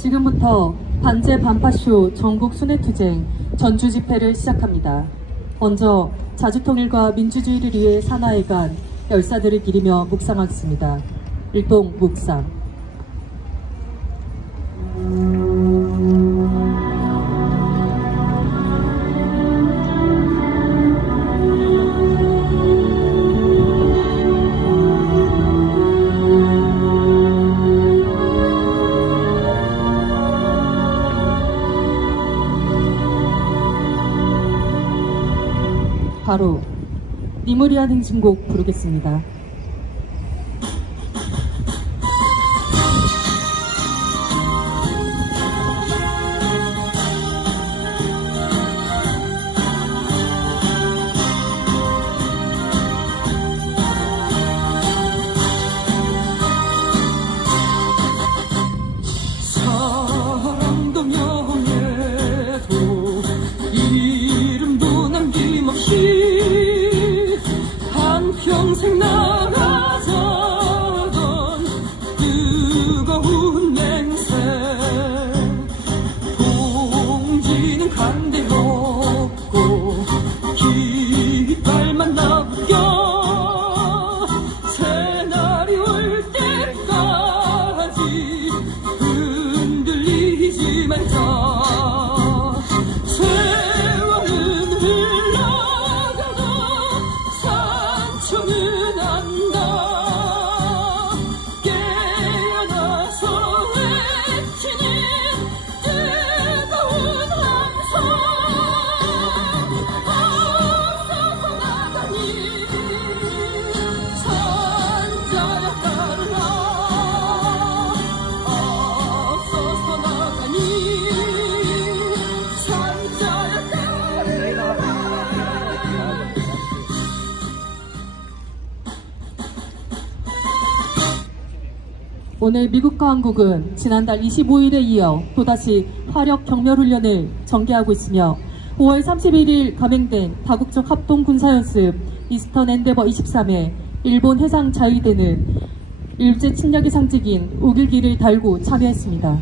지금부터 반제 반파쇼 전국 순회투쟁 전주 집회를 시작합니다. 먼저 자주통일과 민주주의를 위해 사나이간 열사들을 기리며 묵상하겠습니다. 일동 묵상. 바로 니무리안 행진곡 부르겠습니다. 사랑도 명예도 이름도 남김없이 평생 나가자던 뜨거운 맹세 봉지는 간대없고 깃발만 나부겨 새날이 올 때까지 흔들리지 말자. 저는 안다. 깨어나서 외치는 뜨거운 함성. 앞서서 나가니 산자야 따르라. 앞서서 나가니 산자야 따르라. 오늘 미국과 한국은 지난달 25일에 이어 또다시 화력 경멸훈련을 전개하고 있으며 5월 31일 감행된 다국적 합동군사연습 이스턴 엔데버 23에 일본 해상 자위대는 일제 침략의 상징인 우길기를 달고 참여했습니다.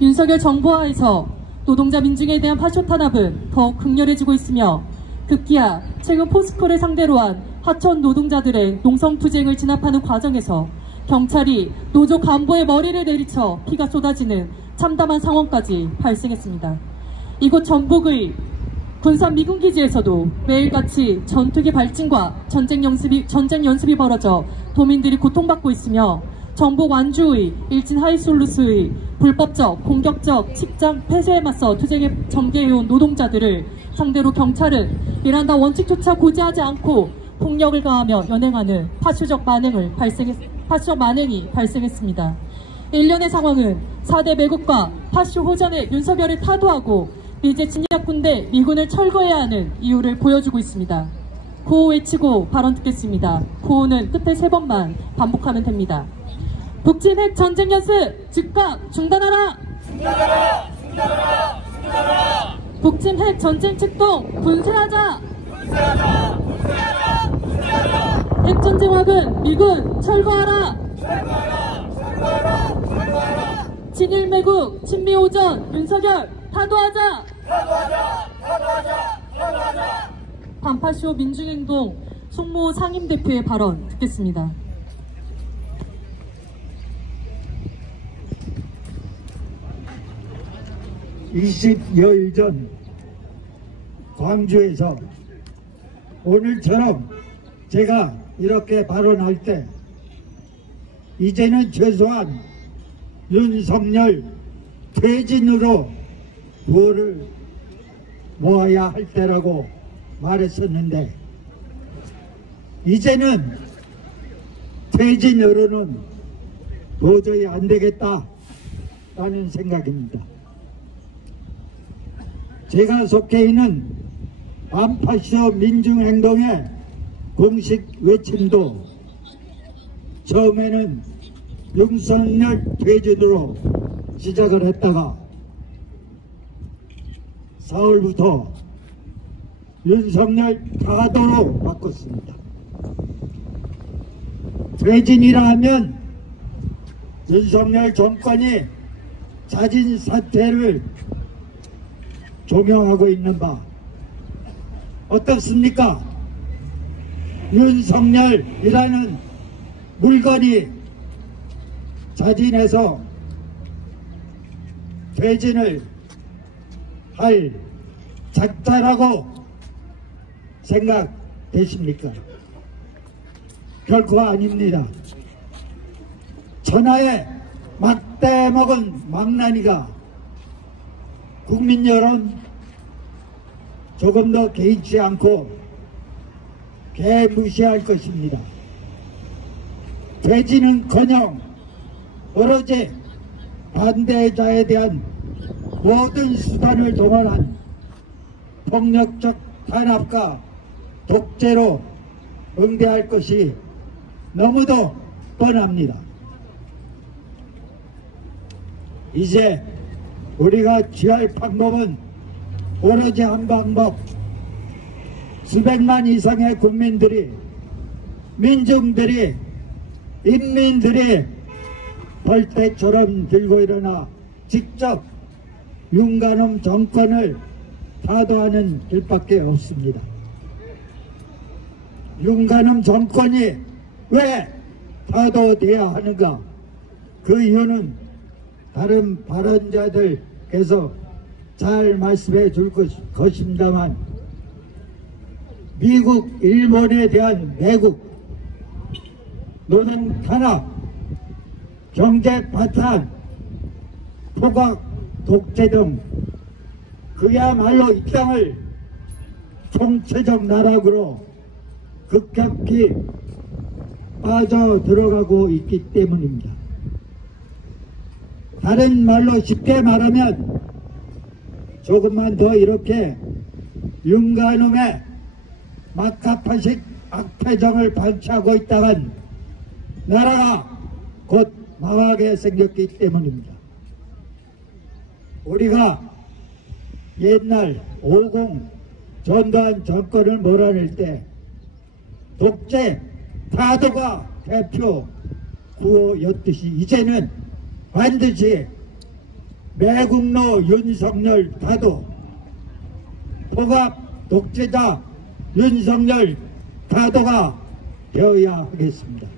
윤석열 정부하에서 노동자 민중에 대한 파쇼 탄압은 더욱 극렬해지고 있으며 급기야 최근 포스코를 상대로 한 하천 노동자들의 농성투쟁을 진압하는 과정에서 경찰이 노조 간부의 머리를 내리쳐 피가 쏟아지는 참담한 상황까지 발생했습니다. 이곳 전북의 군산 미군기지에서도 매일같이 전투기 발진과 전쟁 연습이 벌어져 도민들이 고통받고 있으며 전북 완주의 일진 하이솔루스의 불법적 공격적 직장 폐쇄에 맞서 투쟁에 전개해온 노동자들을 상대로 경찰은 미란다 원칙조차 고지하지 않고 폭력을 가하며 연행하는 파쇼적 만행이 발생했습니다. 일련의 상황은 4대 매국과 파쇼 호전에 윤석열을 타도하고 미제 침략군대 미군을 철거해야 하는 이유를 보여주고 있습니다. 구호 외치고 발언 듣겠습니다. 구호는 끝에 3번만 반복하면 됩니다. 북침 핵 전쟁 연습 즉각 중단하라! 중단하라! 중단하라! 중단하라! 북침 핵 전쟁 출동 분쇄하자! 분쇄하자! 분쇄하자! 분쇄하자! 핵전쟁학은 미군 철거하라! 철거하라! 철거하라! 철거하라! 친일매국 친미오전 윤석열 타도하자! 타도하자! 타도하자! 타도하자! 반파쇼 민중행동 송모 상임대표의 발언 듣겠습니다. (20여일) 전 광주에서 오늘처럼 제가 이렇게 발언할 때 이제는 최소한 윤석열 퇴진으로 부어를 모아야 할 때라고 말했었는데 이제는 퇴진으로는 도저히 안 되겠다라는 생각입니다. 제가 속해 있는 반파쇼 민중행동의 공식 외침도 처음에는 윤석열 퇴진으로 시작을 했다가 4월부터 윤석열 타도로 바꿨습니다. 퇴진이라 하면 윤석열 정권이 자진 사퇴를 종용하고 있는 바 어떻습니까? 윤석열이라는 물건이 자진해서 퇴진을 할 작자라고 생각되십니까? 결코 아닙니다. 천하에 막대 먹은 망나니가 국민 여론 조금 더 개의치 않고 개무시할 것입니다. 퇴진은커녕 오로지 반대자에 대한 모든 수단을 동원한 폭력적 탄압과 독재로 응대할 것이 너무도 뻔합니다. 이제 우리가 취할 방법은 오로지 한 방법, 수백만 이상의 국민들이, 민중들이, 인민들이 벌떼처럼 들고 일어나 직접 윤관홈 정권을 타도하는 길밖에 없습니다. 윤관홈 정권이 왜 타도돼야 하는가? 그 이유는 다른 발언자들께서 잘 말씀해 줄 것입니다만, 미국, 일본에 대한 매국, 노동 탄압, 경제 파탄, 포각, 독재 등 그야말로 이 땅을 총체적 나락으로 급격히 빠져 들어가고 있기 때문입니다. 다른 말로 쉽게 말하면 조금만 더 이렇게 윤관홈의 막가파식 악패정을 발휘하고 있다간 나라가 곧 망하게 생겼기 때문입니다. 우리가 옛날 50 전두환 정권을 몰아낼 때 독재 타도가 대표 구호였듯이 이제는 반드시 매국노 윤석열 타도, 포갑 독재자 윤석열 타도가 되어야 하겠습니다.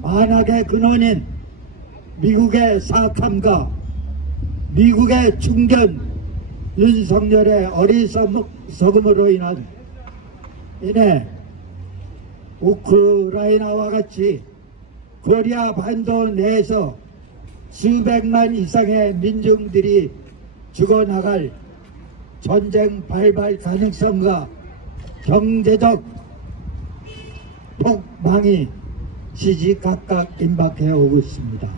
만악의 근원인 미국의 사악함과 미국의 중견 윤석열의 어리석음으로 인해 우크라이나와 같이 코리아 반도 내에서 수백만 이상의 민중들이 죽어나갈 전쟁 발발 가능성과 경제적 폭망이 시시각각 임박해 오고 있습니다.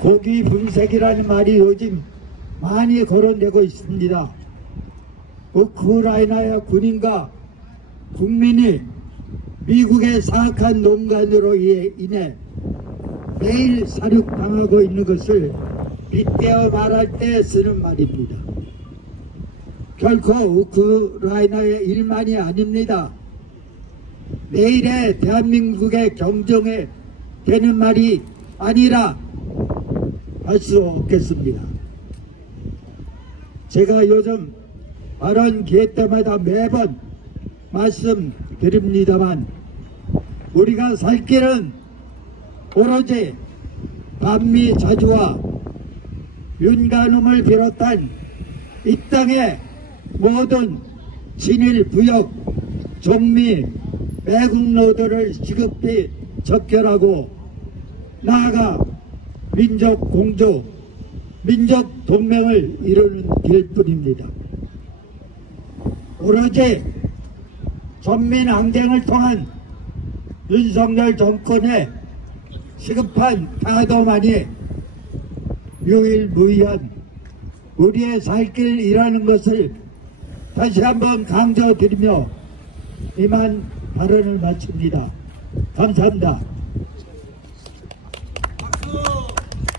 고기 분쇄기라는 말이 요즘 많이 거론되고 있습니다. 우크라이나의 군인과 국민이 미국의 사악한 농간으로 인해 매일 사륙당하고 있는 것을 빗대어 말할 때 쓰는 말입니다. 결코 우크라이나의 일만이 아닙니다. 내일의 대한민국의 경정에 되는 말이 아니라 할 수 없겠습니다. 제가 요즘 발언 기회 때마다 매번 말씀드립니다만, 우리가 살 길은 오로지 반미 자주와 윤관홈을 비롯한 이 땅의 모든 진일 부역, 종미, 매국노들을 시급히 적결하고 나아가 민족 공조, 민족 동맹을 이루는 길뿐입니다. 오로지 전민 항쟁을 통한 윤석열 정권의 시급한 타도만이 유일무이한 우리의 살 길이라는 것을 다시 한번 강조드리며 이만 발언을 마칩니다. 감사합니다.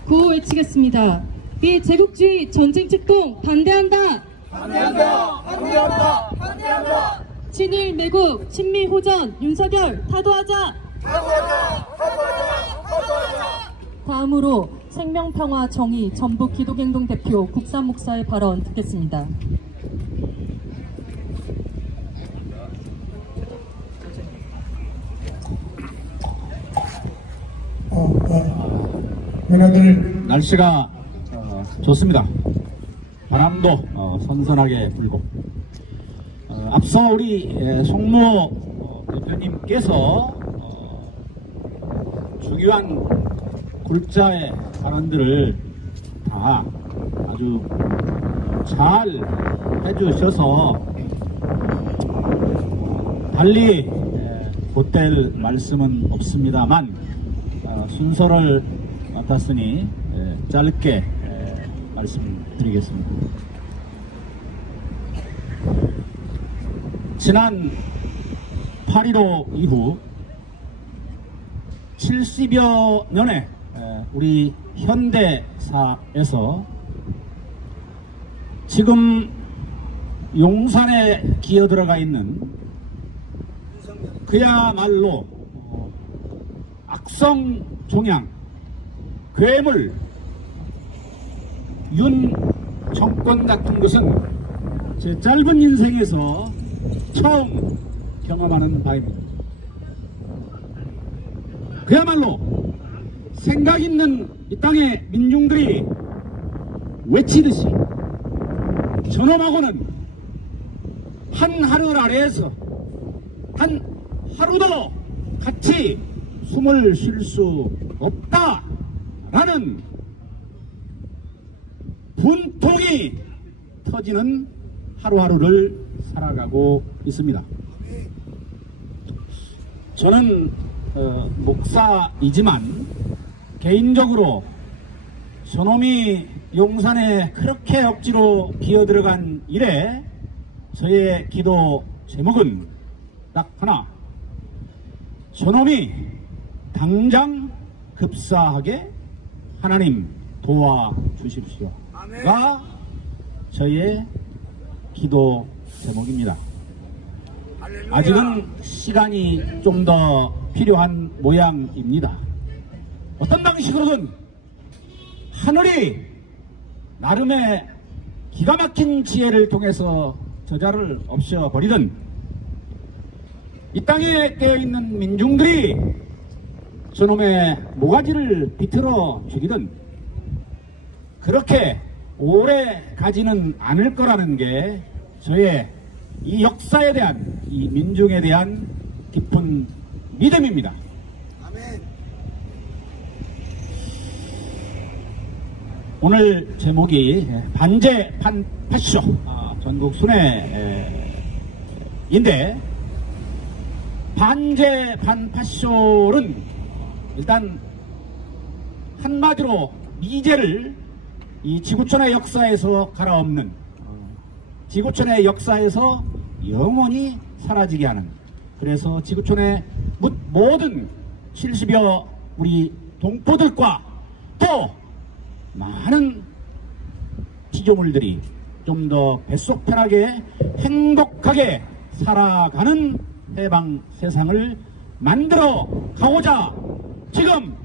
구호 외치겠습니다. 비제국주의 전쟁 책동 반대한다. 반대한다! 반대한다! 반대한다! 친일 매국 친미 호전 윤석열 타도하자. 다음으로 생명평화정의 전북 기독행동 대표 국산 목사의 발언 듣겠습니다. 날씨가 좋습니다. 바람도 선선하게 불고 앞서 우리 송무 대표님께서 중요한 골자의 발언들을 다 아주 잘 해주셔서 달리 보탤 말씀은 없습니다만 순서를 맡았으니 짧게 말씀드리겠습니다. 지난 8.15 이후 70여 년의 우리 현대사에서 지금 용산에 기어들어가 있는 그야말로 악성 종양 괴물 윤 정권 같은 것은 제 짧은 인생에서 처음 경험하는 바입니다. 그야말로 생각 있는 이 땅의 민중들이 외치듯이 저놈하고는 한 하늘 아래에서 한 하루도 같이 숨을 쉴 수 없다라는 분통이 터지는 하루하루를 살아가고 있습니다. 저는 목사이지만 개인적으로 저놈이 용산에 그렇게 억지로 기어들어간 이래 저의 기도 제목은 딱 하나, 저놈이 당장 급사하게 하나님 도와주십시오가 저의 기도 제목입니다. 아직은 시간이 좀 더 필요한 모양입니다. 어떤 방식으로든 하늘이 나름의 기가 막힌 지혜를 통해서 저자를 없애버리든 이 땅에 깨어있는 민중들이 저놈의 모가지를 비틀어 죽이든 그렇게 오래 가지는 않을 거라는 게 저의 이 역사에 대한, 이 민중에 대한 깊은 믿음입니다. 아멘. 오늘 제목이 반제 판파쇼 전국 순회인데, 반제 판파쇼는 일단 한마디로 미제를 이 지구촌의 역사에서 갈아엎는, 지구촌의 역사에서 영원히 사라지게 하는, 그래서 지구촌의 모든 70여 우리 동포들과 또 많은 피조물들이 좀 더 뱃속 편하게 행복하게 살아가는 해방 세상을 만들어 가고자 지금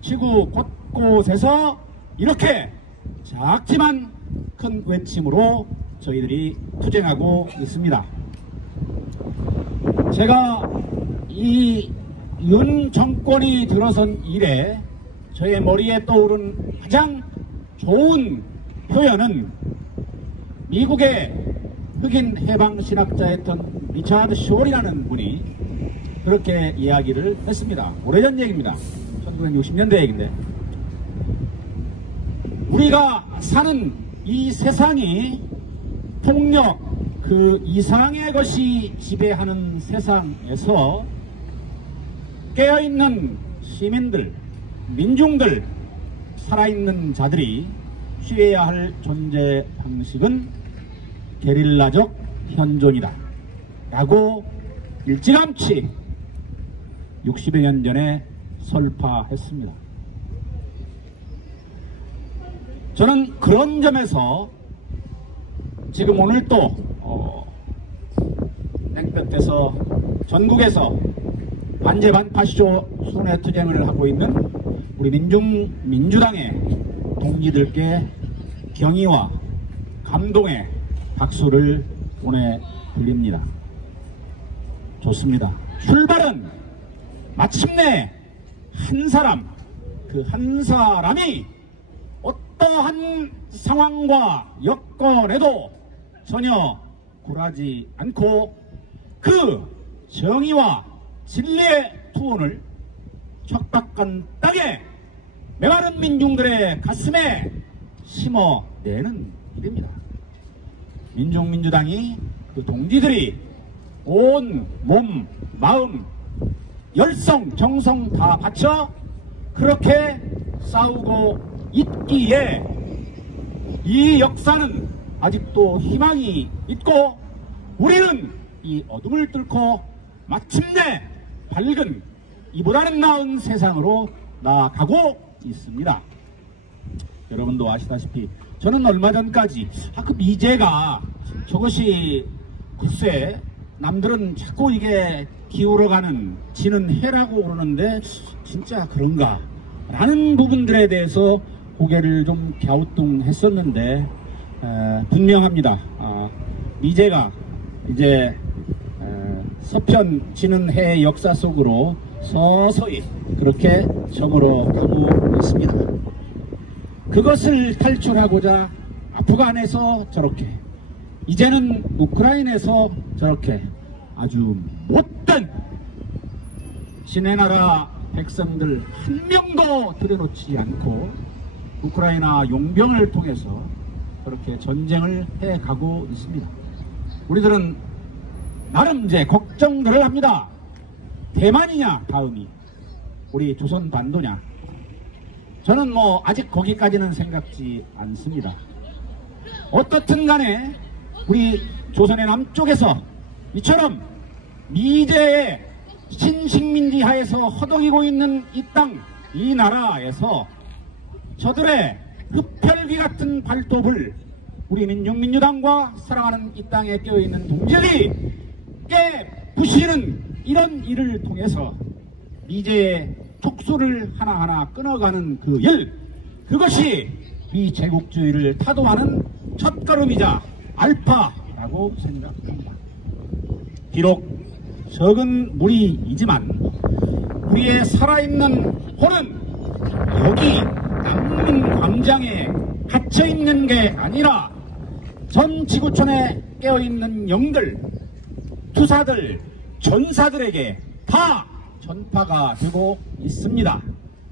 지구 곳곳에서 이렇게 작지만 큰 외침으로 저희들이 투쟁하고 있습니다. 제가 이 윤 정권이 들어선 이래 저의 머리에 떠오른 가장 좋은 표현은 미국의 흑인 해방신학자였던 리차드 쇼리라는 분이 그렇게 이야기를 했습니다. 오래전 얘기입니다. 1960년대 얘기인데, 우리가 사는 이 세상이 폭력 그 이상의 것이 지배하는 세상에서 깨어있는 시민들, 민중들, 살아있는 자들이 취해야 할 존재 방식은 게릴라적 현존이다 라고 일찌감치 60여 년 전에 설파했습니다. 저는 그런 점에서 지금 오늘 또 땡볕에서 전국에서 반제 반파시조 순회투쟁을 하고 있는 우리 민주당의 동지들께 경의와 감동의 박수를 보내드립니다. 좋습니다. 출발은 마침내 한 사람, 그 한 사람이 어떠한 상황과 여건에도 전혀 굴하지 않고 그 정의와 진리의 투혼을 척박한 땅에 메마른 민중들의 가슴에 심어내는 일입니다. 민중민주당이 그 동지들이 온 몸, 마음, 열성, 정성 다 바쳐 그렇게 싸우고 있기에 이 역사는 아직도 희망이 있고 우리는 이 어둠을 뚫고 마침내 밝은 이보다는 나은 세상으로 나아가고 있습니다. 여러분도 아시다시피 저는 얼마 전까지 그 미제가 저것이 글쎄 남들은 자꾸 이게 기울어가는 지는 해라고 그러는데 진짜 그런가 라는 부분들에 대해서 고개를 좀 갸우뚱했었는데 분명합니다. 미제가 이제 서편 지는 해의 역사 속으로 서서히 그렇게 저물어 가고 있습니다. 그것을 탈출하고자 아프간에서 저렇게, 이제는 우크라이나에서 저렇게 아주 못된 지네 나라 백성들 한 명도 들여놓지 않고 우크라이나 용병을 통해서 그렇게 전쟁을 해가고 있습니다. 우리들은 나름 이제 걱정들을 합니다. 대만이냐 다음이 우리 조선 반도냐. 저는 뭐 아직 거기까지는 생각지 않습니다. 어떻든 간에 우리 조선의 남쪽에서 이처럼 미제의 신식민지 하에서 허덕이고 있는 이 땅, 이 나라에서 저들의 흡혈귀 같은 발톱을 우리 민중민주당과 사랑하는 이 땅에 깨어있는 동지들이 깨부시는 이런 일을 통해서 미제의 촉수를 하나하나 끊어가는 그 일, 그것이 이 제국주의를 타도하는 첫걸음이자 알파라고 생각합니다. 비록 적은 무리이지만 우리의 살아있는 혼은 여기 남문 광장에 갇혀있는 게 아니라 전 지구촌에 깨어있는 영들, 투사들, 전사들에게 다 전파가 되고 있습니다.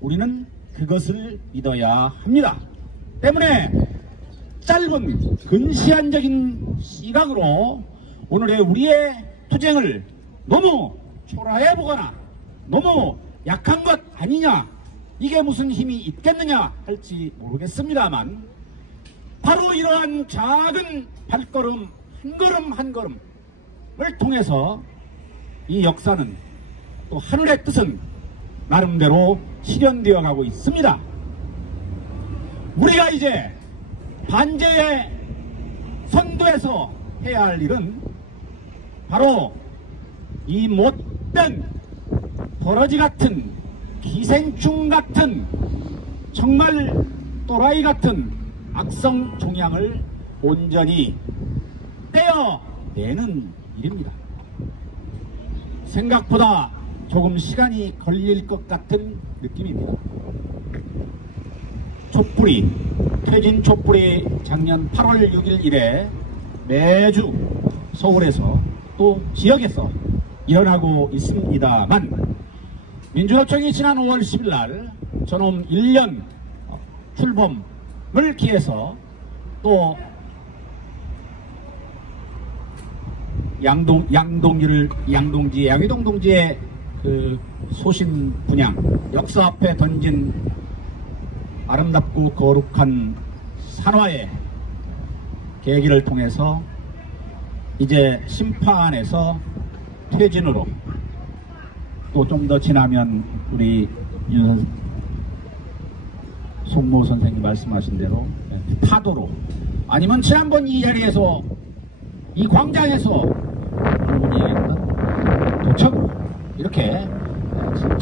우리는 그것을 믿어야 합니다. 때문에 짧은 근시안적인 시각으로 오늘의 우리의 투쟁을 너무 초라해 보거나 너무 약한 것 아니냐, 이게 무슨 힘이 있겠느냐 할지 모르겠습니다만 바로 이러한 작은 발걸음 한 걸음 한 걸음을 통해서 이 역사는 또 하늘의 뜻은 나름대로 실현되어 가고 있습니다. 우리가 이제 반제의 선도에서 해야 할 일은 바로 이 못된 버러지 같은 기생충 같은 정말 또라이 같은 악성 종양을 온전히 떼어내는 일입니다. 생각보다 조금 시간이 걸릴 것 같은 느낌입니다. 촛불이, 퇴진 촛불이 작년 8월 6일 이래 매주 서울에서 또 지역에서 일어나고 있습니다만 민주노총이 지난 5월 10일 날 저놈 1년 출범을 기해서 또 양위동 동지의 그 소신 분양, 역사 앞에 던진 아름답고 거룩한 산화의 계기를 통해서 이제 심판에서 퇴진으로, 또 좀 더 지나면 우리 송모 선생님 말씀하신 대로 타도로, 아니면 지난번 이 자리에서 이 광장에서 여러분이 얘기했던 도척, 이렇게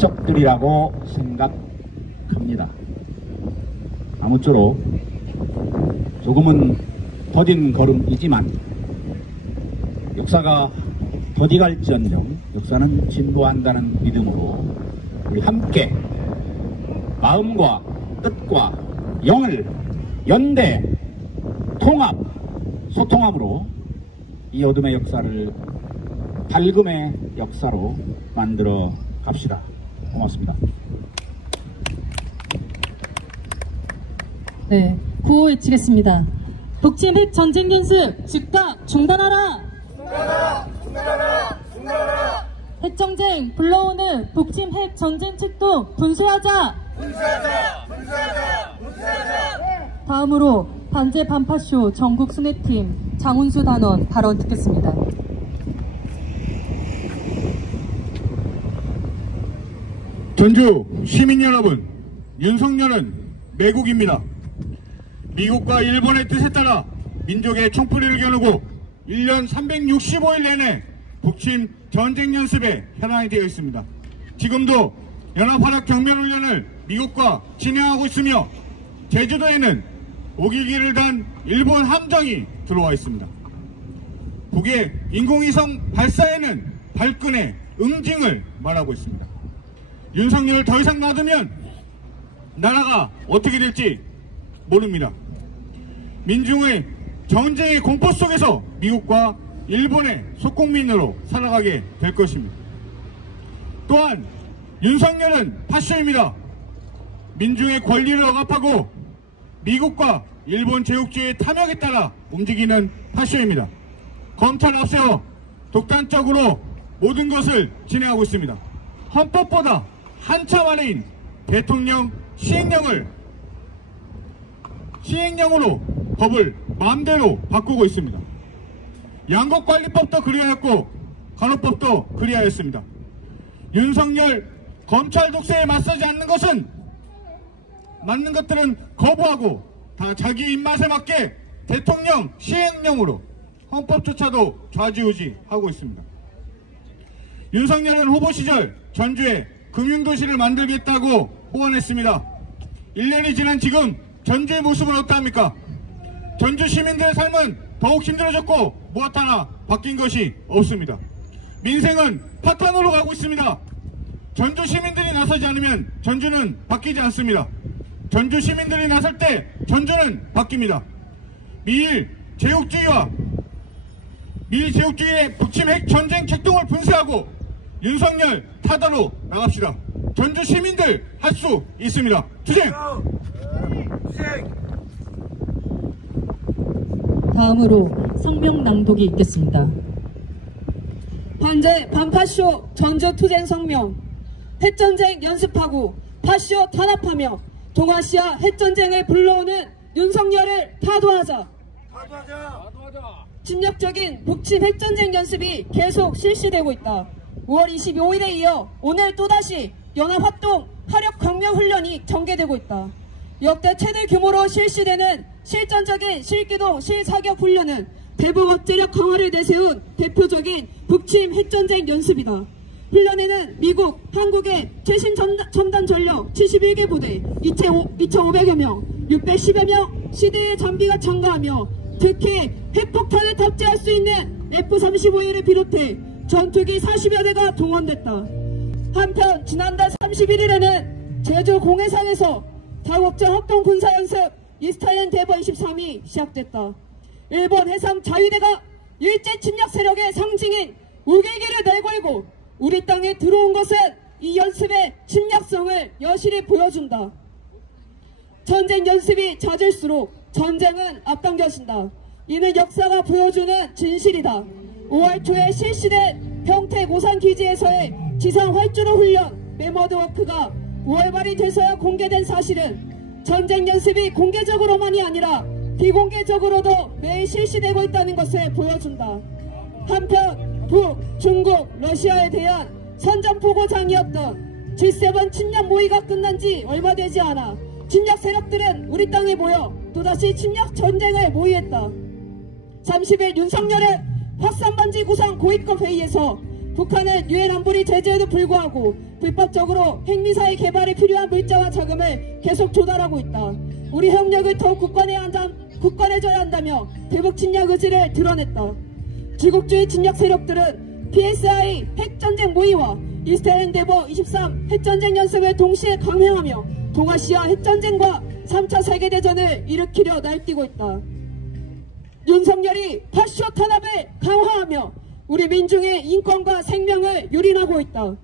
가족들이라고 생각합니다. 아무쪼록 조금은 더딘 걸음이지만 역사가 더디갈지언정 역사는 진보한다는 믿음으로 우리 함께 마음과 뜻과 영을 연대, 통합, 소통함으로 이 어둠의 역사를 밝음의 역사로 만들어 갑시다. 고맙습니다. 네, 구호 외치겠습니다. 북침 핵 전쟁 연습 즉각 중단하라! 중단하라! 핵전쟁 불러오는 북침 핵 전쟁 책도 분쇄하자! 다음으로 반제 반파쇼 전국 순회팀 장훈수 단원 발언 듣겠습니다. 전주 시민 여러분, 윤석열은 매국입니다. 미국과 일본의 뜻에 따라 민족의 총뿌리를 겨누고 1년 365일 내내 북침 전쟁 연습에 현황이 되어 있습니다. 지금도 연합화력 경면훈련을 미국과 진행하고 있으며 제주도에는 오기기를 단 일본 함정이 들어와 있습니다. 북의 인공위성 발사에는 발끈의 응징을 말하고 있습니다. 윤석열을 더 이상 놔두면 나라가 어떻게 될지 모릅니다. 민중의 전쟁의 공포 속에서 미국과 일본의 속국민으로 살아가게 될 것입니다. 또한 윤석열은 파쇼입니다. 민중의 권리를 억압하고 미국과 일본 제국주의의 탐욕에 따라 움직이는 파쇼입니다. 검찰 앞세워 독단적으로 모든 것을 진행하고 있습니다. 헌법보다 한참 아래인 대통령 시행령으로 법을 마음대로 바꾸고 있습니다. 양곡관리법도 그리하였고 간호법도 그리하였습니다. 윤석열 검찰 독세에 맞서지 않는 것은 맞는 것들은 거부하고 다 자기 입맛에 맞게 대통령 시행령으로 헌법조차도 좌지우지하고 있습니다. 윤석열은 후보 시절 전주에 금융도시를 만들겠다고 호언했습니다. 1년이 지난 지금 전주의 모습은 어떠합니까? 전주 시민들의 삶은 더욱 힘들어졌고 무엇 하나 바뀐 것이 없습니다. 민생은 파탄으로 가고 있습니다. 전주 시민들이 나서지 않으면 전주는 바뀌지 않습니다. 전주 시민들이 나설 때 전주는 바뀝니다. 미일 제국주의의 북침 핵 전쟁 책동을 분쇄하고 윤석열 타다로 나갑시다. 전주 시민들 할 수 있습니다. 투쟁! 다음으로 성명 낭독이 있겠습니다. 반제 반파쇼 전주 투쟁 성명. 핵전쟁 연습하고 파쇼 탄압하며 동아시아 핵전쟁을 불러오는 윤석열을 타도하자. 침략적인 북침 핵전쟁 연습이 계속 실시되고 있다. 5월 25일에 이어 오늘 또다시 연합합동 화력강명훈련이 전개되고 있다. 역대 최대 규모로 실시되는 실전적인 실기동 실사격훈련은 대북 억제력 강화를 내세운 대표적인 북침 핵전쟁 연습이다. 훈련에는 미국, 한국의 최신 첨단 전력 71개 부대 2,500여 명, 610여 명 시대의 장비가 참가하며 특히 핵폭탄을 탑재할 수 있는 F-35A를 비롯해 전투기 40여 대가 동원됐다. 한편 지난달 31일에는 제주 공해상에서 다국제 합동 군사연습 이스타엔 대버 23이 시작됐다. 일본 해상 자위대가 일제 침략 세력의 상징인 우길기를 내걸고 우리 땅에 들어온 것은 이 연습의 침략성을 여실히 보여준다. 전쟁 연습이 잦을수록 전쟁은 앞당겨진다. 이는 역사가 보여주는 진실이다. 5월 초에 실시된 평택 오산기지에서의 지상 활주로 훈련 메머드워크가 5월 말이 돼서야 공개된 사실은 전쟁 연습이 공개적으로만이 아니라 비공개적으로도 매일 실시되고 있다는 것을 보여준다. 한편 북, 중국, 러시아에 대한 선전포고장이었던 G7 침략 모의가 끝난 지 얼마 되지 않아 침략 세력들은 우리 땅에 모여 또다시 침략 전쟁을 모의했다. 30일 윤석열은 확산반지 구상 고위급 회의에서 북한은 유엔 안보리 제재에도 불구하고 불법적으로 핵미사일 개발에 필요한 물자와 자금을 계속 조달하고 있다. 우리 협력을 더욱 굳건해져야 한다며 대북 침략 의지를 드러냈다. 지국주의 침략 세력들은 PSI 핵전쟁 모의와 이스턴 엔데버 23 핵전쟁 연습을 동시에 강행하며 동아시아 핵전쟁과 3차 세계대전을 일으키려 날뛰고 있다. 윤석열이 파쇼 탄압을 강화하며 우리 민중의 인권과 생명을 유린하고 있다.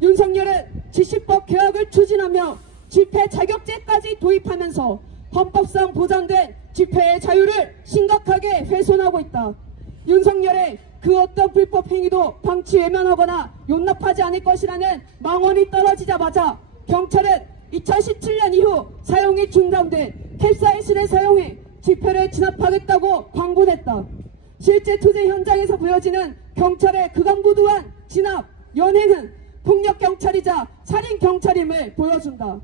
윤석열은 지시법 개혁을 추진하며 집회 자격제까지 도입하면서 헌법상 보장된 집회의 자유를 심각하게 훼손하고 있다. 윤석열의 그 어떤 불법 행위도 방치 외면하거나 용납하지 않을 것이라는 망언이 떨어지자마자 경찰은 2017년 이후 사용이 중단된 캡사이신을 사용해 집회를 진압하겠다고 광분했다. 실제 투쟁 현장에서 보여지는 경찰의 극악무도한 진압, 연행은 폭력경찰이자 살인경찰임을 보여준다.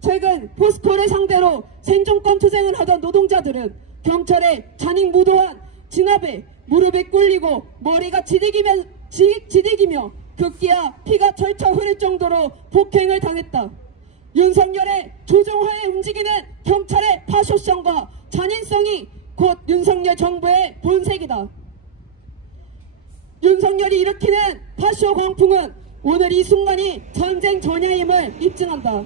최근 포스코를 상대로 생존권 투쟁을 하던 노동자들은 경찰의 잔인무도한 진압에 무릎이 꿇리고 머리가 지디기며 급기야 피가 철철 흐를 정도로 폭행을 당했다. 윤석열의 조종하에 움직이는 경찰의 파쇼성과 잔인성이 곧 윤석열 정부의 본색이다. 윤석열이 일으키는 파쇼 광풍은 오늘 이 순간이 전쟁 전야임을 입증한다.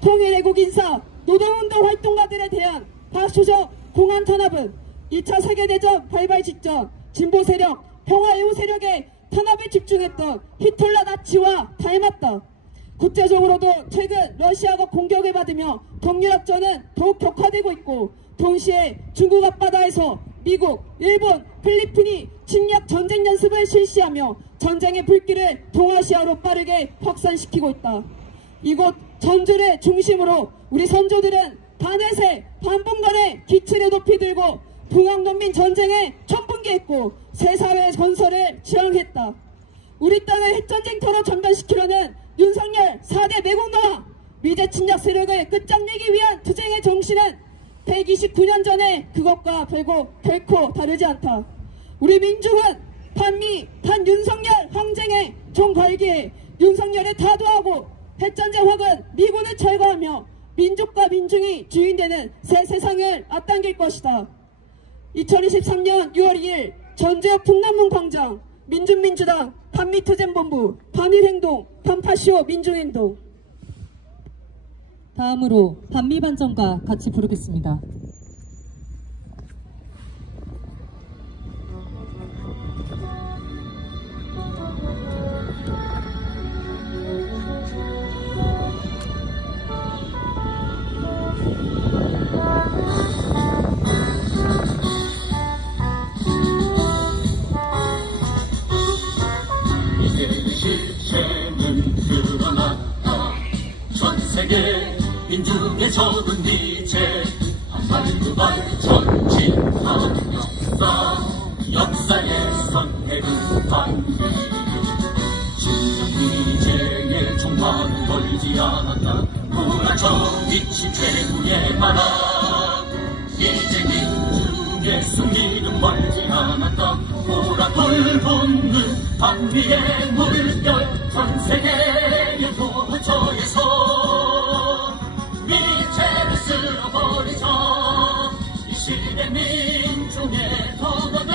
통일애국 인사, 노동운동 활동가들에 대한 파쇼적 공안 탄압은 2차 세계대전 발발 직전 진보 세력, 평화애호 세력의 탄압에 집중했던 히틀러 나치와 닮았다. 국제적으로도 최근 러시아가 공격을 받으며 경유락전은 더욱 격화되고 있고 동시에 중국 앞바다에서 미국, 일본, 필리핀이 침략 전쟁 연습을 실시하며 전쟁의 불길을 동아시아로 빠르게 확산시키고 있다. 이곳 전주를 중심으로 우리 선조들은 반해세, 반분간의 기치를 높이 들고 동학농민 전쟁에 천분개했고 새 사회 건설을 지향했다. 우리 땅을 핵전쟁터로 전변시키려는 윤석열 4대 매국노와 미제 침략 세력을 끝장내기 위한 투쟁의 정신은 129년 전에 그것과 결코 다르지 않다. 우리 민중은 반미, 반윤석열 항쟁에 종갈기에 윤석열을 타도하고 핵전쟁 확은 미군을 철거하며 민족과 민중이 주인되는 새 세상을 앞당길 것이다. 2023년 6월 2일 전주역 풍남문 광장 민중민주당 반미투쟁본부 반일행동 반파쇼 민중행동. 다음으로 반미반정과 같이 부르겠습니다. 민중의 적은 이제 한발 두발 전진하는 역사의 선택은 반미 진정미쟁의 종말은 멀지 않았다. 몰아쳐 미친 최후의 마라 이제 민중의 승리는 멀지 않았다. 보라 돌붙는 반미의 물결 전 세계의 도처에서 미체를 쓸어버리자. 이 시대 민중의 도전은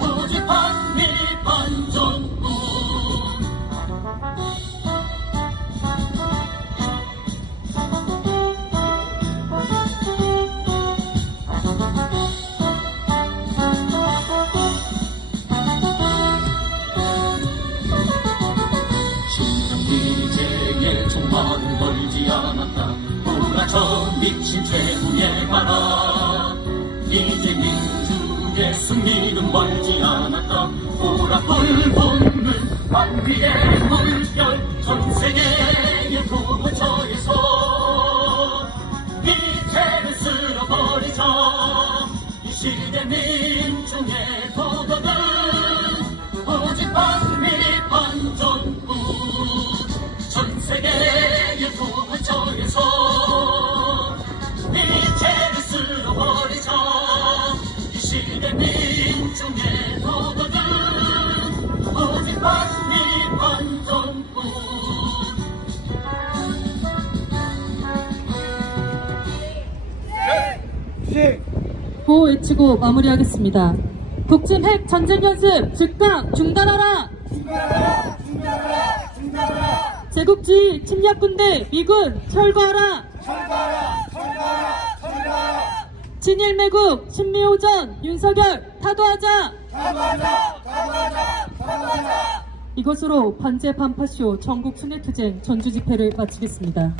오직 반미 반정부. 진정미쟁의 종말은 멀지 않았다. 몰아쳐 미친 최후의 바람 이제 민중의 승리는 멀지 않았다. 보라 돌붙는 반미의 물결 전 세계의 도처에서 미체를 쓸어버리자. 이 시대 민중의 도전은 오직 반미 반정부. 전 세계의 도처에서 미체를 쓸어버리자. 이 시대 민중의 도전은 오직 반전뿐. 구호 외치고 마무리하겠습니다. 북침 핵 전쟁 연습 즉각 중단하라! 제국주의 침략군대 미군 철거하라! 친일 매국 신미호전 윤석열 타도하자! 이것으로 반제 반파쇼 전국 순회투쟁 전주 집회를 마치겠습니다.